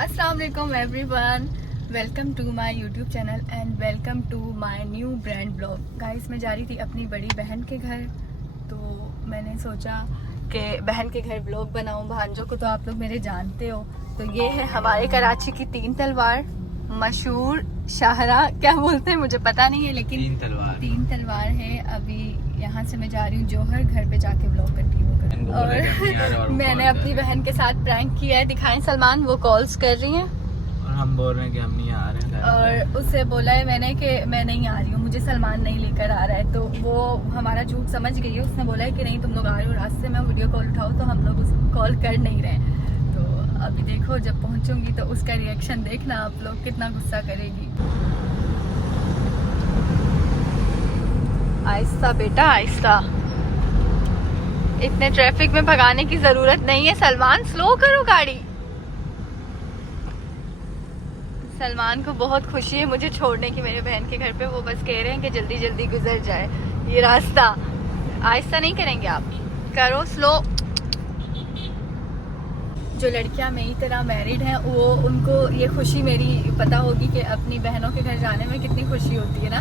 अस्सलाम वालेकुम everyone, welcome to my YouTube channel and welcome to my new brand blog. Guys, मैं जा रही थी अपनी बड़ी बहन के घर, तो मैंने सोचा कि बहन के घर ब्लॉग बनाऊं। भांजों को तो आप लोग मेरे जानते हो। तो ये है हमारे कराची की 3 तलवार, मशहूर शाहरा क्या बोलते हैं मुझे पता नहीं है, लेकिन 3 तलवार है। अभी यहाँ से मैं जा रही हूँ जौहर, घर पे जाके ब्लॉग कंटिन्यू करूँ। और मैंने अपनी बहन के साथ प्रैंक किया है, दिखाएं सलमान, वो कॉल्स कर रही हैं और हम बोल रहे हैं कि हम नहीं आ रहे हैं। और उससे बोला है मैंने कि मैं नहीं आ रही हूँ, मुझे सलमान नहीं लेकर आ रहा है। तो वो हमारा झूठ समझ गई है। उसने बोला है कि नहीं तुम लोग आ रहे हो, रास्ते में वीडियो कॉल उठाओ, तो हम लोग उसको कॉल कर नहीं रहे हैं। तो अभी देखो, जब पहुंचूंगी तो उसका रिएक्शन देखना आप लोग, कितना गुस्सा करेगी। आहिस्ता बेटा आहिस्ता, इतने ट्रैफिक में भगाने की जरूरत नहीं है। सलमान स्लो करो गाड़ी। सलमान को बहुत खुशी है मुझे छोड़ने की मेरे बहन के घर पे। वो बस कह रहे हैं कि जल्दी जल्दी गुजर जाए ये रास्ता। आहिस्ता नहीं करेंगे आप, करो स्लो। जो लड़कियां मेरी तरह मैरिड हैं, वो उनको ये खुशी मेरी पता होगी कि अपनी बहनों के घर जाने में कितनी खुशी होती है ना।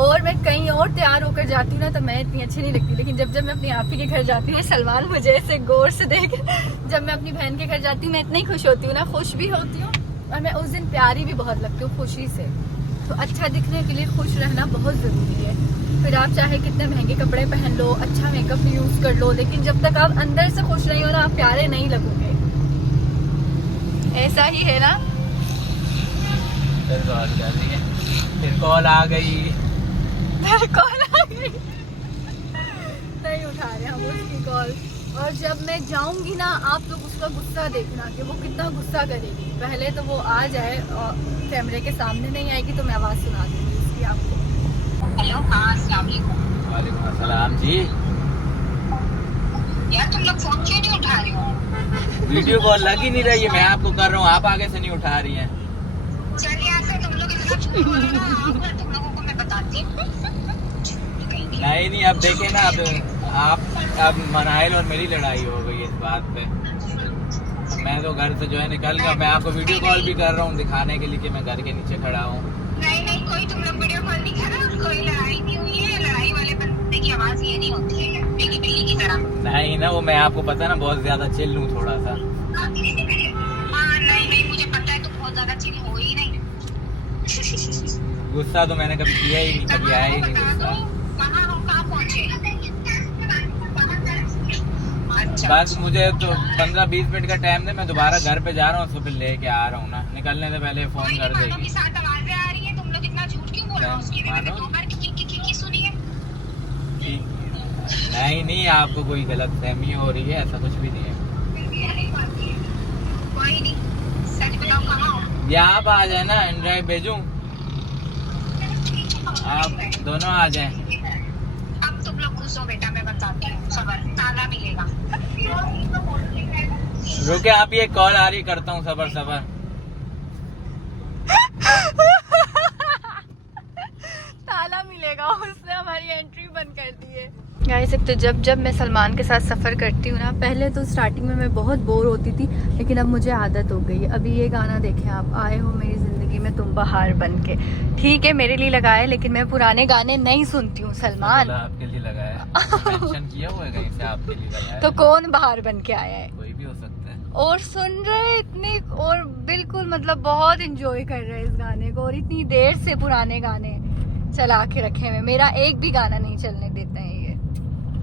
और मैं कहीं और तैयार होकर जाती हूँ ना, तो मैं इतनी अच्छी नहीं लगती। लेकिन जब मैं अपनी आप ही के घर जाती हूँ, सलमान मुझे ऐसे गौर से देख, जब मैं अपनी बहन के घर जाती हूँ मैं इतनी खुश होती हूँ ना, खुश भी होती हूँ और मैं उस दिन प्यारी भी बहुत लगती हूँ खुशी से। तो अच्छा दिखने के लिए खुश रहना बहुत जरूरी है। फिर आप चाहे कितने महंगे कपड़े पहन लो, अच्छा मेकअप यूज कर लो, लेकिन जब तक आप अंदर से खुश नहीं हो ना, आप प्यारे नहीं लगोगे। ऐसा ही है ना। फिर कॉल आ गई। कॉल आ गई, नहीं उठा रहे हम उसकी कॉल। और जब मैं जाऊंगी ना, आप लोग उसका गुस्सा देखना कि वो कितना गुस्सा करेगी। पहले तो वो आ जाए और कैमरे के सामने नहीं आएगी तो मैं आवाज सुना दूंगी उसकी आपको। हेलो, हाँ अस्सलाम वालेकुम। वालेकुम अस्सलाम जी। यार तुम लोग फोन क्यों नहीं उठा रहे हो? वीडियो कॉल लग ही नहीं रही है, मैं आपको कर रहा हूँ, आप आगे से नहीं उठा रही हैं। चल यार, से तुम लोग इतना झूठ बोल रहे हो ना, तुम लोगों को मैं बताती हूँ। नहीं, अब देखे ना, अब मनाइल और मेरी लड़ाई हो गई इस बात पे। मैं तो घर से जो है निकल गया। मैं आपको वीडियो कॉल भी कर रहा हूँ दिखाने के लिए कि मैं घर के नीचे खड़ा हूँ। नहीं, कोई तुम लोग वीडियो कॉल नहीं कर रहे और कोई लड़ाई नहीं हुई है। लड़ाई वाले बंदे की आवाज ये नहीं होती है, मेरी बिल्ली की तरह। नहीं ना, वो मैं आपको पता ना बहुत ज्यादा चिल हूँ थोड़ा सा। हाँ नहीं, मुझे पता है तुम बहुत ज्यादा चिल हो ही नहीं। गुस्सा तो मैंने कभी किया ही नहीं, कभी आया ही नहीं गुस्सा। कहाँ पहुँचे? बस मुझे तो 15-20 मिनट का टाइम दे, मैं दोबारा घर पे जा रहा हूँ, सुबह लेके आ रहा हूँ ना। निकलने से पहले फोन कर देगी। साथ आवाजें आ रही है, तुम लोग इतना झूठ क्यों बोल रहे हो? उसकी मैंने 2 बार की सुनी है। नहीं, आपको कोई गलत फहमी हो रही है, ऐसा कुछ भी नहीं है। कोई नहीं, सच बताओ कहाँ हो? या आप आ जाए ना, एंड्रॉइड भेजूं, आप दोनों आ जाएं। अब तुम लोग घुसो बेटा, मैं बताती हूँ, सबर, ताला मिलेगा। रुके, आप ये कॉल आ रही, करता हूँ, सबर। ताला मिलेगा, उसने हमारी एंट्री बंद कर दी है। गाइस, एक तो जब मैं सलमान के साथ सफ़र करती हूँ ना, पहले तो स्टार्टिंग में मैं बहुत बोर होती थी, लेकिन अब मुझे आदत हो गई है। अभी ये गाना देखें आप, आए हो मेरी ज़िंदगी में तुम बहार बन के। ठीक है मेरे लिए लगाए, लेकिन मैं पुराने गाने नहीं सुनती हूँ सलमान। आपके लिए लगाया, मेंशन किया हुआ है कहीं से, आपके लिए लगाया। तो कौन बहार बन के आया है? कोई भी हो सकता है। और सुन रहे इतनी, और बिल्कुल मतलब बहुत इंजॉय कर रहे हैं इस गाने को। और इतनी देर से पुराने गाने चला के रखे हुए, मेरा एक भी गाना नहीं चलने देते हैं।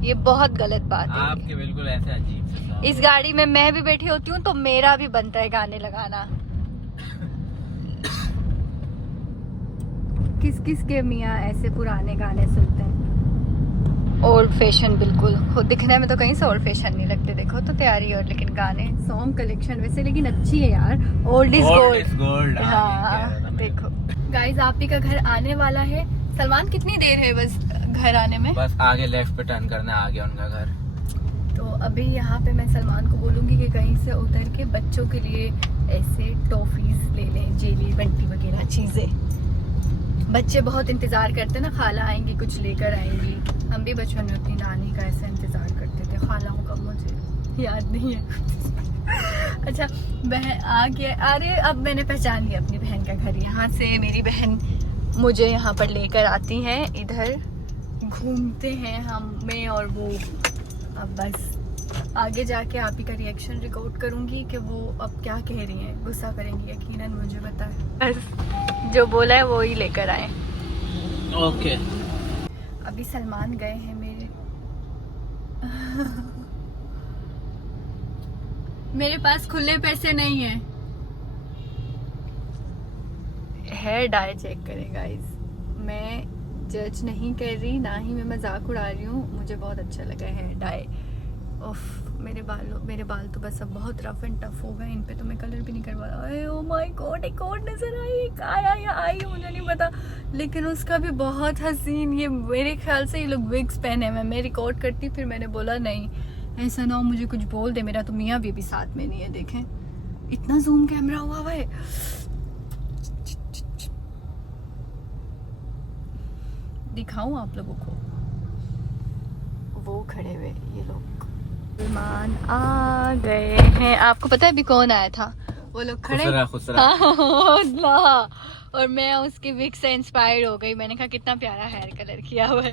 ये बहुत गलत बात है। आपके बिल्कुल ऐसे अजीब से। इस गाड़ी में मैं भी बैठी होती हूँ तो मेरा भी बनता है गाने लगाना। किस के मियाँ ऐसे पुराने गाने सुनते हैं? ओल्ड फैशन बिल्कुल। खुद दिखने में तो कहीं से ओल्ड फैशन नहीं लगते, देखो तो तैयारी। और लेकिन गाने, सॉन्ग कलेक्शन वैसे लेकिन अच्छी है यार। Old is gold. हाँ देखो गाइस, आप ही का घर आने वाला है। सलमान, कितनी देर है बस घर आने में? बस आगे लेफ्ट पे टर्न करना, आ गया उनका घर। तो अभी यहाँ पे मैं सलमान को बोलूँगी कि कहीं से उतर के बच्चों के लिए ऐसे टॉफीज ले लें, जेली बंटी वगैरह चीज़ें। बच्चे बहुत इंतज़ार करते हैं ना, खाला आएंगी कुछ लेकर आएंगी। हम भी बचपन में अपनी नानी का ऐसे इंतज़ार करते थे। खालाओं का मुझे याद नहीं है। अच्छा बहन आ गया। अरे अब मैंने पहचान लिया अपनी बहन का घर। यहाँ से मेरी बहन मुझे यहाँ पर लेकर आती है, इधर घूमते हैं हम, मैं और वो। अब बस आगे जाके आप ही का रिएक्शन रिकॉर्ड करूँगी कि वो अब क्या कह रही हैं। गुस्सा करेंगी यकीनन, मुझे पता है। बस जो बोला है वो ही लेकर आए। ओके। अभी सलमान गए हैं मेरे मेरे पास खुले पैसे नहीं है। हेयर डाई चेक करें गाइस। मैं जज नहीं कर रही, ना ही मैं मजाक उड़ा रही हूँ। मुझे बहुत अच्छा लगा हेयर डाई। उफ, मेरे बाल तो बस अब बहुत रफ एंड टफ हो गए। इन पे तो मैं कलर भी नहीं करवा रहा। ओह माय गॉड, एक और नजर आई, एक आया या आई मुझे नहीं पता, लेकिन उसका भी बहुत हसीन। ये मेरे ख्याल से ये लोग विग्स पहने हुए। मैं रिकॉर्ड करती, फिर मैंने बोला नहीं ऐसा ना हो मुझे कुछ बोल दे। मेरा तो मियाँ भी साथ में नहीं है। देखें इतना जूम कैमरा हुआ हुआ है। दिखाऊं आप लोगों को, वो खड़े हुए ये लोग। सलमान आ गए हैं। आपको पता है अभी कौन आया था? वो लोग खड़े खुसरा। हाँ, और मैं उसके विग से इंस्पायर्ड हो गई। मैंने कहा कितना प्यारा हेयर कलर किया हुआ है।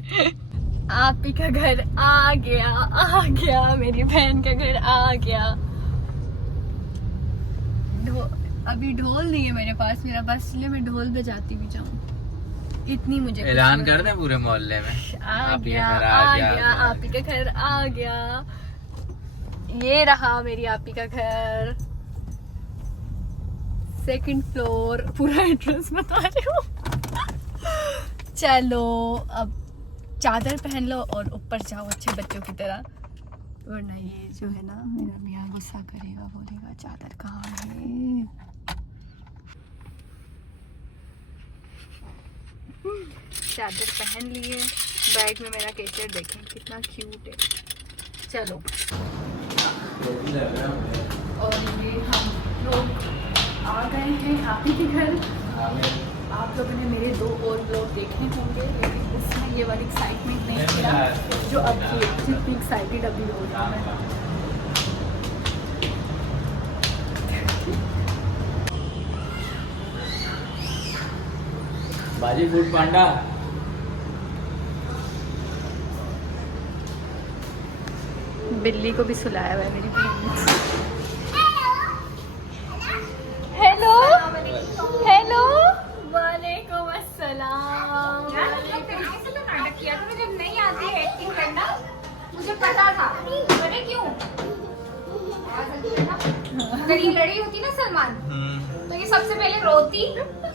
आप ही का घर आ गया, मेरी बहन का घर आ गया। अभी ढोल नहीं है मेरे पास, मेरा पास, इसलिए मैं ढोल बजाती भी जाऊँ। इतनी मुझे ऐलान कर दे पूरे मोहल्ले में, आ गया आप ही का घर आ गया। ये रहा मेरी आप ही का घर, 2nd फ्लोर। पूरा एड्रेस बता रही हूँ। चलो अब चादर पहन लो और ऊपर जाओ अच्छे बच्चों की तरह, वरना ये जो है ना मेरा मियाँ गुस्सा करेगा, बोलेगा चादर कहाँ है। चादर पहन लिए, बैग में मेरा केचर देखें कितना क्यूट है। चलो और ये हम लोग आ गए हैं आप ही के घर। आप लोगों ने मेरे 2 और ब्लॉग देखे होंगे, लेकिन उसमें ये वाली एक्साइटमेंट नहीं थी जो अब थी। जितनी एक्साइटेड अभी हो रहा है। बाजी फूड पांडा। बिल्ली को भी सुलाया हुआ है मेरी बीवी। हेलो हेलो, वालेकुम अस्सलाम। ऐसे तो नाटक किया था, मुझे नहीं आती है एक्टिंग करना, मुझे पता था। अरे क्यों? अगर ये लड़ी होती ना सलमान, तो ये सबसे पहले रोती,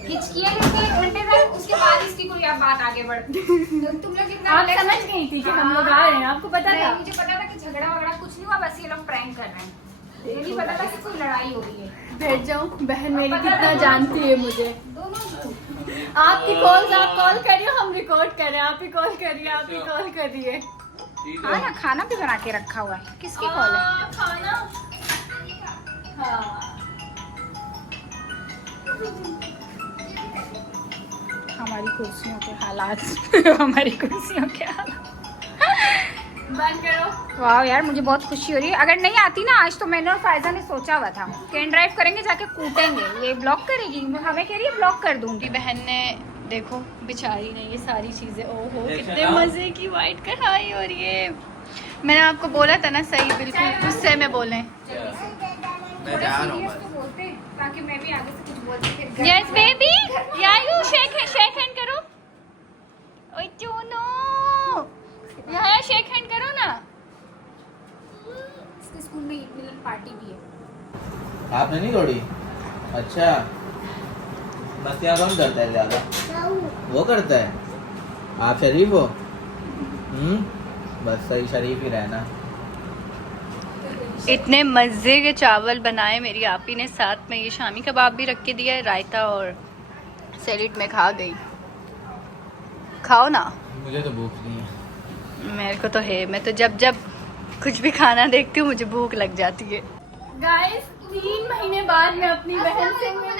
हिचकियाँ लेती 1 घंटे तक, उसके बाद इसकी कोई बात आगे बढ़ती। तो तुम लोग इतना आप समझ गई थी कि हम लोग आ रहे हैं, आपको पता था? मुझे पता था कि झगड़ा वगड़ा कुछ नहीं हुआ, बस ये लोग प्रैंक कर रहे हैं। मुझे नहीं पता था कि कोई लड़ाई हो रही है। बैठ जाऊं, बहन मेरी कितना जानती है मुझे। दोनों आपकी कॉल्स आप कॉल करिए, हम रिकॉर्ड करें। आप ही कॉल करिए, आप ही कॉल करिए। हाँ ना, खाना भी बना के रखा हुआ है। किसकी कॉल है? खाना, हाँ। हमारी कुर्सियों के हालात हमारी कुर्सियों के हालात। बंद करो। वाह यार, मुझे बहुत खुशी हो रही है। अगर नहीं आती ना आज, तो मैंने और फायजा ने सोचा हुआ था कैन ड्राइव करेंगे, जाके कूटेंगे। ये ब्लॉक करेगी, हमें कह रही है ब्लॉक कर दूंगी। बहन ने देखो बेचारी ने ये सारी चीजें, ओहो कितने मजे की वाइट कढ़ाई। और ये मैंने आपको बोला था ना, सही बिल्कुल गुस्से में बोले। मैं जा रहा हूँ बस। बोलते ताकि मैं भी आगे से कुछ बोलती। यस बेबी, यायू शेक हैंड करो। ओए चूनो, यहाँ शेक हैंड करो ना। इसके स्कूल में ईद मिलन पार्टी भी है। आपने नहीं तोड़ी? अच्छा, मस्तियाँ कौन करता है ज्यादा? वो करता है। आप शरीफ हो? बस सही शरीफ ही रहना। इतने मज़े के चावल बनाए मेरी आपी ने, साथ में ये शामी कबाब भी रख के दिया है, रायता और सैलेड में खा गई। खाओ ना। मुझे तो भूख नहीं है। मेरे को तो है, मैं तो जब जब कुछ भी खाना देखती हूँ मुझे भूख लग जाती है। गाइस 3 महीने बाद मैं अपनी बहन से मिली।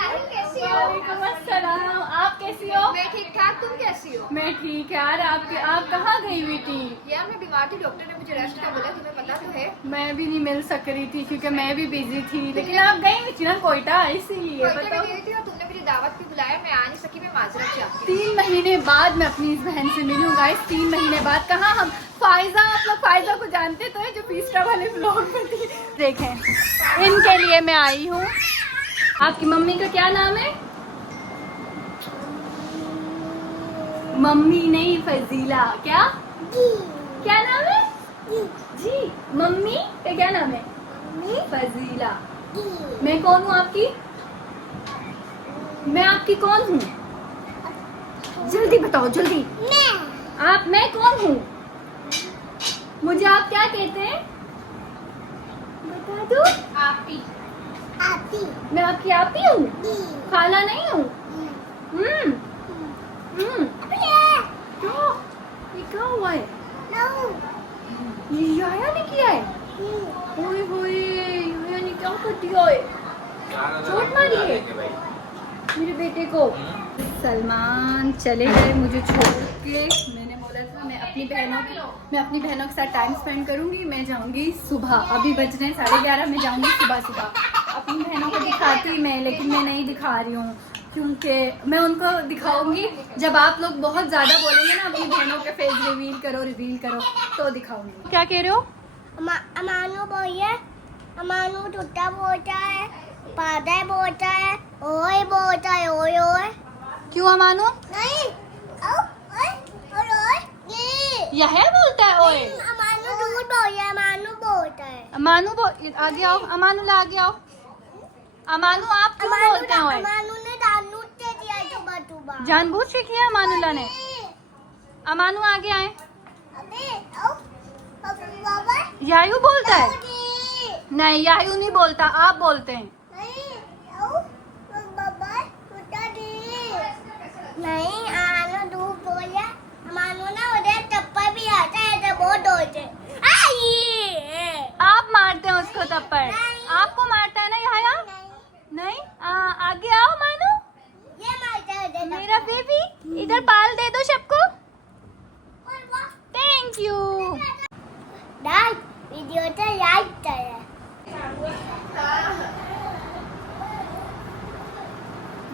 वालेकुम अस्सलाम, आप कैसी हो? मैं ठीक ठाक, तुम कैसी हो? मैं ठीक यार। आप कहाँ गई हुई थी? यार मैं बीमार थी, डॉक्टर ने मुझे रेस्ट का बोला, तुम्हें पता तो है। मैं भी नहीं मिल सक रही थी क्योंकि मैं भी बिजी थी, लेकिन आप गई हुई थी ना कोयटा, इसीलिए। कोयटा में गई थी और तुमने मुझे दावत पे बुलाया, मैं आ नहीं सकी, मैं माजरत चाहती हूँ। 3 महीने बाद मैं अपनी इस बहन से मिली हूँ गाइस। 3 महीने बाद। कहाँ हम फायजा, आप लोग फायजा को जानते तो है जो पीस्टा वाले ब्लॉग में थी। देखें, इनके लिए मैं आई हूँ। आपकी मम्मी का क्या नाम है? मम्मी नहीं, फजीला। क्या क्या नाम है? जी। मम्मी का क्या नाम है? फजीला। मैं कौन हूँ आपकी? मैं आपकी कौन हूँ? जल्दी बताओ, जल्दी। मैं कौन हूँ? मुझे आप क्या कहते हैं? बता दो। आपी। मैं आपकी आपी हूँ? खाला नहीं हूँ? क्या? ये क्या हुआ है? ये याया ने किया है? ओए होए, याया ने क्या कर दिया है? चोट मारी है मेरे बेटे को। सलमान चले गए मुझे छोड़ के। मैंने बोला था मैं अपनी बहनों के साथ टाइम स्पेंड करूंगी। मैं जाऊंगी सुबह, अभी बज रहे हैं 11:30, मैं जाऊंगी सुबह। अपनी बहनों को दिखाती मैं, लेकिन मैं नहीं दिखा रही हूँ क्योंकि मैं उनको दिखाऊंगी जब आप लोग बहुत ज्यादा बोलेंगे ना अपनी बहनों के फेस रिवील करो तो दिखाऊंगी। क्या कह रहे हो? अमानु बोलिए, अमानु टूटा बोलता है, पादा बोलता है, ओए बोलता है, ओए ओए। क्यों अमानु? नहीं, ओए ये यह बोलता है ओए। अमानु दूर बोलिए, अमानु बोलता है। आगे आओ, अमानु ला आगे आओ। अमानु आप क्यों बोलते हैं ओए? अमानु ने दानू दे दिया सुबह। जानबूझ के किया अमानुल्ला ने। अमानु आगे आए। अबे आओ बाबा। यायू बोलता है? नहीं, यायू नहीं बोलता, आप बोलते हैं। नहीं आओ बाबा, टूटा दी। नहीं आनो दूर बोलिए, अमानु ना उधर टप्पा भी आता है तो बहुत डरते। आप मारते हैं उसको थप्पड़? आपको मारता है ना याया? नहीं। आगे आओ मानो। ये मारता है उधर। मेरा बेबी, इधर पाल दे दो सबको। Thank you. डाल वीडियो तो लाइक करें।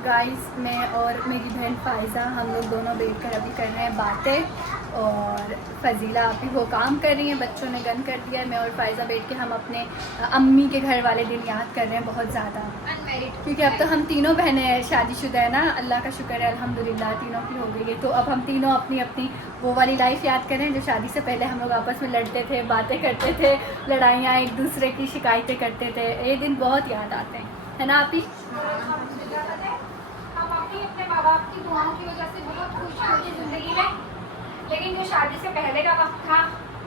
गाइस, मैं और मेरी बहन फायजा हम लोग दोनों बैठकर अभी कर रहे हैं बातें, और फजीला अभी वो काम कर रही हैं, बच्चों ने गन कर दिया है। मैं और फायजा बैठ के हम अपने अम्मी के घर वाले दिन याद कर रहे हैं बहुत ज़्यादा, क्योंकि अब तो हम तीनों बहनें शादीशुदा है ना, अल्लाह का शुक्र है, अल्हम्दुलिल्लाह तीनों की हो गई है। तो अब हम तीनों अपनी अपनी वो वाली लाइफ याद कर रहे हैं जो शादी से पहले हम लोग आपस में लड़ते थे, बातें करते थे, लड़ाइयाँ, एक दूसरे की शिकायतें करते थे। ये दिन बहुत याद आते हैं, है ना आपी? हम अपने माँ बाप की दुआओं की वजह से बहुत खुश हैं अपनी जिंदगी में, लेकिन जो शादी से पहले का वक्त था,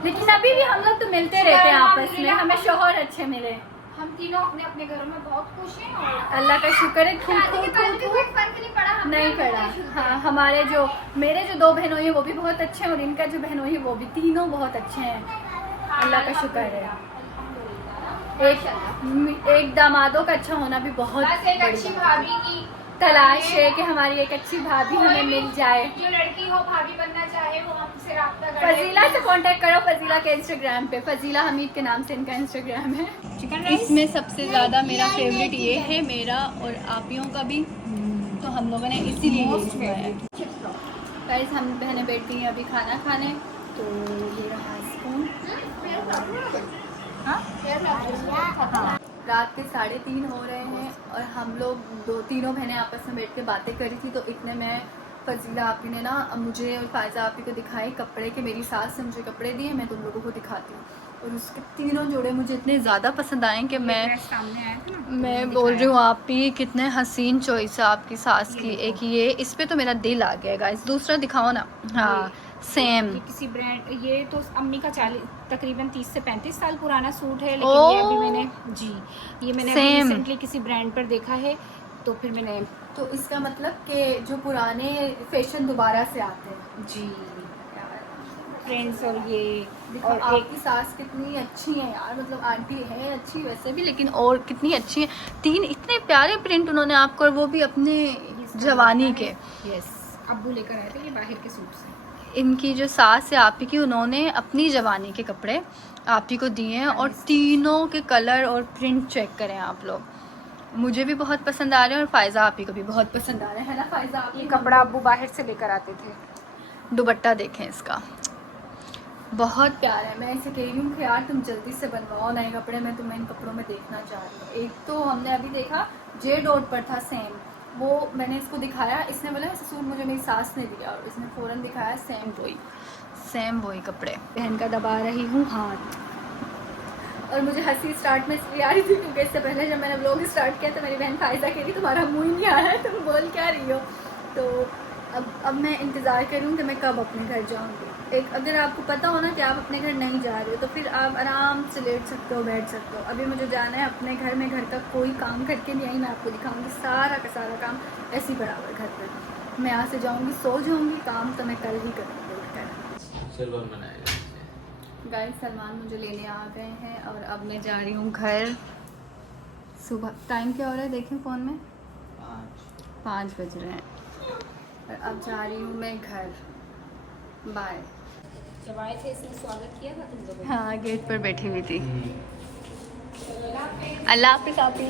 लेकिन अभी भी हम लोग तो मिलते रहते हैं आपस में। हमें शौहर अच्छे मिले, हम तीनों अपने अपने घरों में बहुत खुश हैं और अल्लाह का शुक्र है। शादी के बाद भी कोई फर्क नहीं पड़ा हमें। नहीं पड़ा। हाँ, हमारे मेरे जो 2 बहनोई हैं वो भी बहुत अच्छे हैं, और इनका जो बहनोई है वो भी, तीनों बहुत अच्छे हैं, अल्लाह का शुक्र है। एक दामादों का अच्छा होना भी बहुत बस एक अच्छी बड़ी भाभी की तलाश है कि हमारी एक अच्छी भाभी हमें मिल जाए। जो लड़की हो भाभी बनना चाहे वो हमसे राब्ता करे। फजीला से कांटेक्ट करो, फजीला के इंस्टाग्राम पे, फजीला हमीद के नाम से इनका इंस्टाग्राम है। इसमें सबसे ज़्यादा मेरा फेवरेट ये है, मेरा और आपियों का भी, तो हम लोगों ने इसीलिए ये मंगाया। गाइस, हम बहनें बैठती हैं अभी खाना खाने, तो ये रहा स्पून। हाँ, रात के 3:30 हो रहे हैं और हम लोग तीनों बहनें आपस में बैठ के बातें करी थी। तो इतने में फजीला आपी ने ना मुझे और फायजा आपी को दिखाए कपड़े के, मेरी सास से मुझे कपड़े दिए, मैं तुम लोगों को दिखाती हूँ। और उसके तीनों जोड़े मुझे इतने ज़्यादा पसंद आए कि मैं बोल रही हूँ आप ही कितने हसीन चॉइस है आपकी सास की। एक ये, इस पे तो मेरा दिल आ गया गाइस। दूसरा दिखाओ ना। हाँ, सेम। ये किसी ब्रांड, ये तो अम्मी का तकरीबन 30 से 35 साल पुराना सूट है, लेकिन ये अभी मैंने रिसेंटली किसी ब्रांड पर देखा है, तो फिर मैंने, तो इसका मतलब कि जो पुराने फैशन दोबारा से आते हैं। जी फ्रेंड्स। और ये और आपकी सास कितनी अच्छी है यार, मतलब आंटी है अच्छी वैसे भी, लेकिन और कितनी अच्छी है। 3 इतने प्यारे प्रिंट उन्होंने आपको, और वो भी अपने जवानी के। यस, अब्बू लेकर आए थे ये बाहर के सूट से। इनकी जो सास है आप ही की, उन्होंने अपनी जवानी के कपड़े आप ही को दिए हैं और तीनों के कलर और प्रिंट चेक करें आप लोग। मुझे भी बहुत पसंद आ रहे हैं और फायजा आप ही को भी बहुत पसंद आ रहे हैं ना फायजा? आप ये कपड़ा अब्बू बाहर से लेकर आते थे। दुपट्टा देखें इसका, बहुत प्यारा है। मैं इसे कह रही हूँ कि यार तुम जल्दी से बनवाओ नए कपड़े, मैं तुम्हें इन कपड़ों में देखना चाह रही हूँ। एक तो हमने अभी देखा जे डॉट पर था सेम, वो मैंने इसको दिखाया, इसने बोला ऐसा सूट मुझे मेरी सास ने दिया और इसने फ़ौरन दिखाया सेम वही कपड़े। बहन का दबा रही हूँ हाथ और मुझे हंसी स्टार्ट में इसलिए आ रही थी क्योंकि इससे पहले जब मैंने व्लॉग स्टार्ट किया तो मेरी बहन फायजा कह रही तुम्हारा मुँह ही नहीं आ रहा है, तुम बोल क्या रही हो। तो अब मैं इंतज़ार करूँ कि मैं कब अपने घर जाऊँगी। एक अगर आपको पता हो ना कि आप अपने घर नहीं जा रहे हो तो फिर आप आराम से लेट सकते हो, बैठ सकते हो। अभी मुझे जाना है अपने घर में, घर का कोई काम करके नहीं आई, मैं आपको दिखाऊंगी सारा का सारा काम ऐसे ही पड़ा हुआ है घर पर। मैं यहाँ से जाऊँगी, सो जाऊँगी, काम तो मैं कल ही करूँगी उठकर। गाइस सलमान मुझे लेने आ गए हैं और अब मैं जा रही हूँ घर। सुबह टाइम क्या हो रहा है देखें फ़ोन में, 5 बज रहे हैं और अब जा रही हूँ मैं घर। बाय। जब आए थे इसने स्वागत किया था तुम लोगों हाँ गेट पर बैठी हुई थी। अल्लाह हाफिज़ आपी।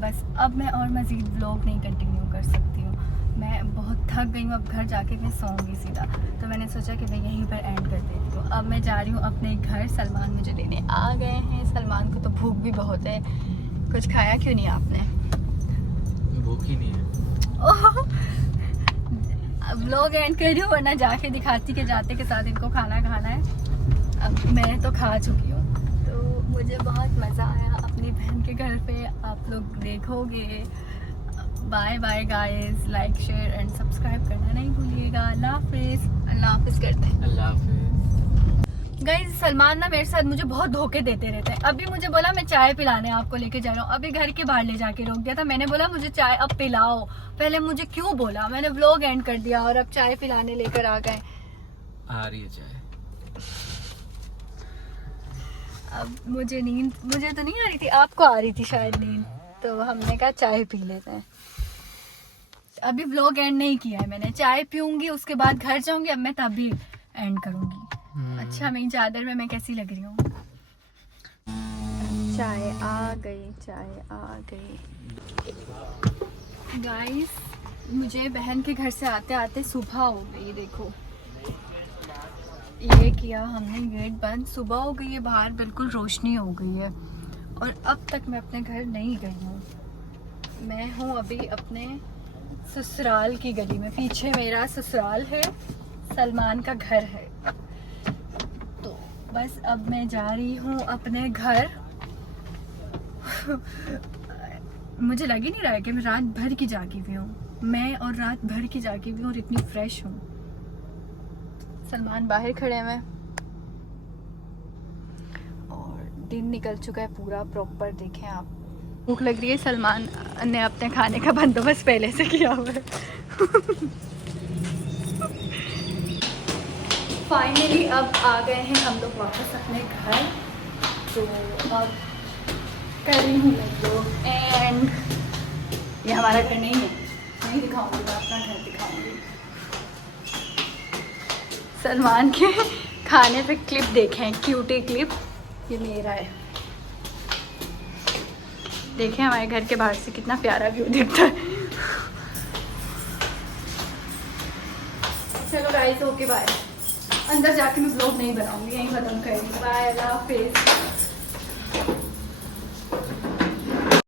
बस अब मैं और मज़ीद व्लॉग नहीं कंटिन्यू कर सकती हूँ, मैं बहुत थक गई हूँ। अब घर जाके मैं सोऊंगी सीधा, तो मैंने सोचा कि मैं यहीं पर एंड कर देती हूँ। अब मैं जा रही हूँ अपने घर, सलमान मुझे लेने आ गए हैं। सलमान को तो भूख भी बहुत है, कुछ खाया क्यों नहीं आपने? भूख ही नहीं है। व्लॉग एंड कर रही हूँ वरना जाके दिखाती कि जाते के साथ इनको खाना खाना है। अब मैं तो खा चुकी हूँ, तो मुझे बहुत मज़ा आया अपनी बहन के घर पे। आप लोग देखोगे। Bye bye guys, like share and subscribe करना नहीं भूलिएगा। अल्लाह हाफिज़ करते हैं। अल्लाह हाफिज़। गाइस सलमान ना मेरे साथ मुझे बहुत धोखे देते रहते हैं। अभी मुझे बोला मैं चाय पिलाने आपको लेके जा रहा हूँ, अभी घर के बाहर ले जाके रोक दिया था। मैंने बोला मुझे चाय अब पिलाओ, पहले मुझे क्यों बोला? मैंने व्लॉग एंड कर दिया और अब चाय पिलाने लेकर आ गए। आ रही है चाय। अब मुझे तो नहीं आ रही थी, आपको आ रही थी शायद नींद, तो हमने कहा चाय पी लेते हैं। अभी व्लॉग एंड नहीं किया है मैंने, चाय पीऊंगी उसके बाद घर जाऊंगी, अब मैं तभी एंड करूंगी। अच्छा मेरी चादर में मैं कैसी लग रही हूँ? चाय आ गई। गाइस मुझे बहन के घर से आते आते सुबह हो गई। देखो ये किया हमने गेट बंद, सुबह हो गई है, बाहर बिल्कुल रोशनी हो गई है और अब तक मैं अपने घर नहीं गई हूँ। मैं हूँ अभी अपने ससुराल की गली में, पीछे मेरा ससुराल है, सलमान का घर है। तो बस अब मैं जा रही हूँ अपने घर। मुझे लग ही नहीं रहा है कि मैं रात भर की जागी हुई हूँ, मैं और रात भर की जागी हुई हूँ और इतनी फ्रेश हूँ। सलमान बाहर खड़े हैं और दिन निकल चुका है पूरा प्रॉपर। देखें आप, भूख लग रही है, सलमान ने अपने खाने का बंदोबस्त पहले से किया हुआ है। फाइनली अब आ गए हैं हम लोग वापस अपने घर। तो अब कर रही हूँ मैं लोग एंड ये हमारा घर नहीं है, नहीं दिखाऊंगी, मैं अपना घर दिखाऊंगी। सलमान के खाने पे क्लिप देखें, क्यूटी क्लिप, ये मेरा है। देखें हमारे घर के बाहर से कितना प्यारा व्यू दिखता है। चलो गाइस ओके बाय। अंदर जाके मैं ब्लॉग नहीं बनाऊंगी, यहीं खत्म करेंगे। बाय, अल्लाह हाफिज़।